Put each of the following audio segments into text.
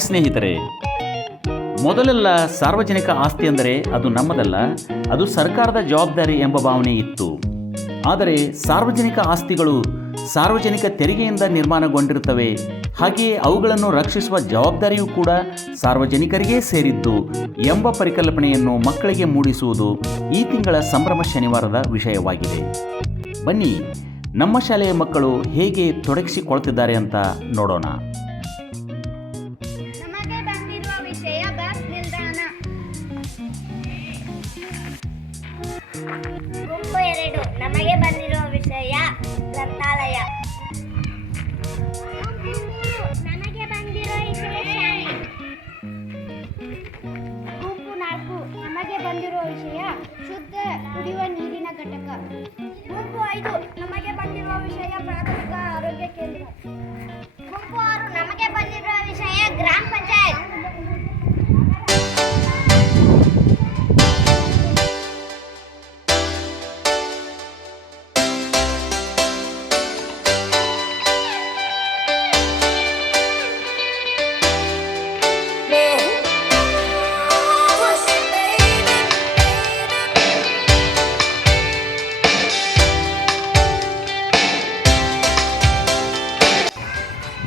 Hi ಸ್ನೇಹಿತರೆ, ಮೊದಲೆಲ್ಲ ಸಾರ್ವಜನಿಕ ಆಸ್ತಿ ಅಂದರೆ ಅದು ನಮ್ಮದಲ್ಲ, ಅದು ಸರ್ಕಾರದ ಜವಾಬ್ದಾರಿ ಎಂಬ ಭಾವನೆ ಇತ್ತು. ಆದರೆ ಸಾರ್ವಜನಿಕ ಆಸ್ತಿಗಳು ಸಾರ್ವಜನಿಕ ತೆರಿಗೆಯಿಂದ ನಿರ್ಮಾಣಗೊಂಡಿರುತ್ತವೆ. ಹಾಗೆಯೇ ಅವುಗಳನ್ನು ರಕ್ಷಿಸುವ ಜವಾಬ್ದಾರಿಯೂ ಕೂಡ ಸಾರ್ವಜನಿಕರಿಗೇ ಸೇರಿದ್ದು ಎಂಬ ಪರಿಕಲ್ಪನೆಯನ್ನು ಮಕ್ಕಳಿಗೆ ಮೂಡಿಸುವುದು ಈ ತಿಂಗಳ ಸಂಭ್ರಮ ಶನಿವಾರದ ವಿಷಯವಾಗಿದೆ. ಬನ್ನಿ, ನಮ್ಮ ಶಾಲೆಯ ಮಕ್ಕಳು ಹೇಗೆ ತೊಡಗಿಸಿಕೊಳ್ತಿದ್ದಾರೆ ಅಂತ ನೋಡೋಣ. ನಮಗೆ ಬಂದಿರುವ ವಿಷಯ ಬಸ್ ನಿಲ್ದಾಣ. ಗುಂಪು 2 ನಮಗೆ ಬಂದಿರುವ ವಿಷಯ ಗ್ರಂಥಾಲಯ. ನಮಗೆ ಬಂದಿರುವ ವಿಷಯ ಶಾಲೆ. ಗುಂಪು 4 ನಮಗೆ ಬಂದಿರುವ ವಿಷಯ ಶುದ್ಧ ಕುಡಿಯುವ ನೀರಿನ ಘಟಕ. ಗುಂಪು 5 ನಮಗೆ ಬಂದಿರುವ ವಿಷಯ ಪ್ರಾಥಮಿಕ ಆರೋಗ್ಯ ಕೇಂದ್ರ. ಗುಂಪು 6 ನಮಗೆ ಬಂದಿರುವ ವಿಷಯ ಗ್ರಾಮ ಪಂಚಾಯತ್.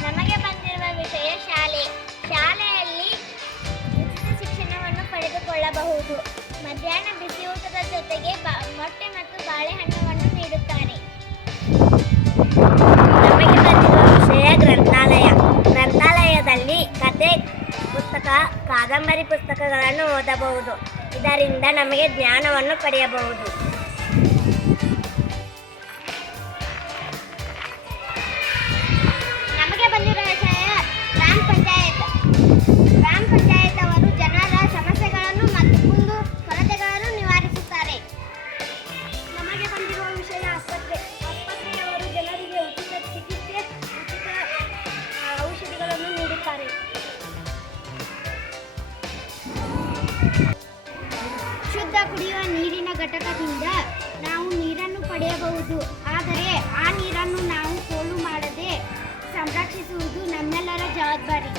ನಮಗೆ ಬಂದಿರುವ ವಿಷಯ ಶಾಲೆ. ಶಾಲೆಯಲ್ಲಿ ಉಚಿತ ಶಿಕ್ಷಣವನ್ನು ಪಡೆದುಕೊಳ್ಳಬಹುದು. ಮಧ್ಯಾಹ್ನ ಬಿಸಿ ಊಟದ ಜೊತೆಗೆ ಮೊಟ್ಟೆ ಮತ್ತು ಬಾಳೆಹಣ್ಣನ್ನು ನೀಡುತ್ತಾರೆ. ನಮಗೆ ಬಂದಿರುವ ವಿಷಯ ಗ್ರಂಥಾಲಯ. ಗ್ರಂಥಾಲಯದಲ್ಲಿ ಕತೆ ಪುಸ್ತಕ, ಕಾದಂಬರಿ ಪುಸ್ತಕಗಳನ್ನು ಓದಬಹುದು. ಇದರಿಂದ ನಮಗೆ ಜ್ಞಾನವನ್ನು ಪಡೆಯಬಹುದು. ನಮಗೆ ಬಂದಿರುವ ವಿಷಯ ಗ್ರಾಮ ಪಂಚಾಯತ್. ಗ್ರಾಮ ಪಂಚಾಯತ್ ಅವರು ಜನರ ಸಮಸ್ಯೆಗಳನ್ನು ಮತ್ತು ಕುಂದು ಕೊರತೆಗಳನ್ನು ನಿವಾರಿಸುತ್ತಾರೆ. ನಮಗೆ ಬಂದಿರುವ ವಿಷಯ ಆಸ್ಪತ್ರೆ. ಆಸ್ಪತ್ರೆಯವರು ಜನರಿಗೆ ಉಚಿತ ಚಿಕಿತ್ಸೆ, ಉಚಿತ ಔಷಧಿಗಳನ್ನು ನೀಡುತ್ತಾರೆ. ಶುದ್ಧ ಕುಡಿಯುವ ನೀರಿನ ಘಟಕದಿಂದ ನಾವು ನೀರನ್ನು ಪಡೆಯಬಹುದು. ಆದರೆ ಆ ನೀರನ್ನು ನಾವು ಪೋಲು ಮಾಡದೆ ಸಂರಕ್ಷಿಸುವುದು ನಮ್ಮೆಲ್ಲರ ಜವಾಬ್ದಾರಿ.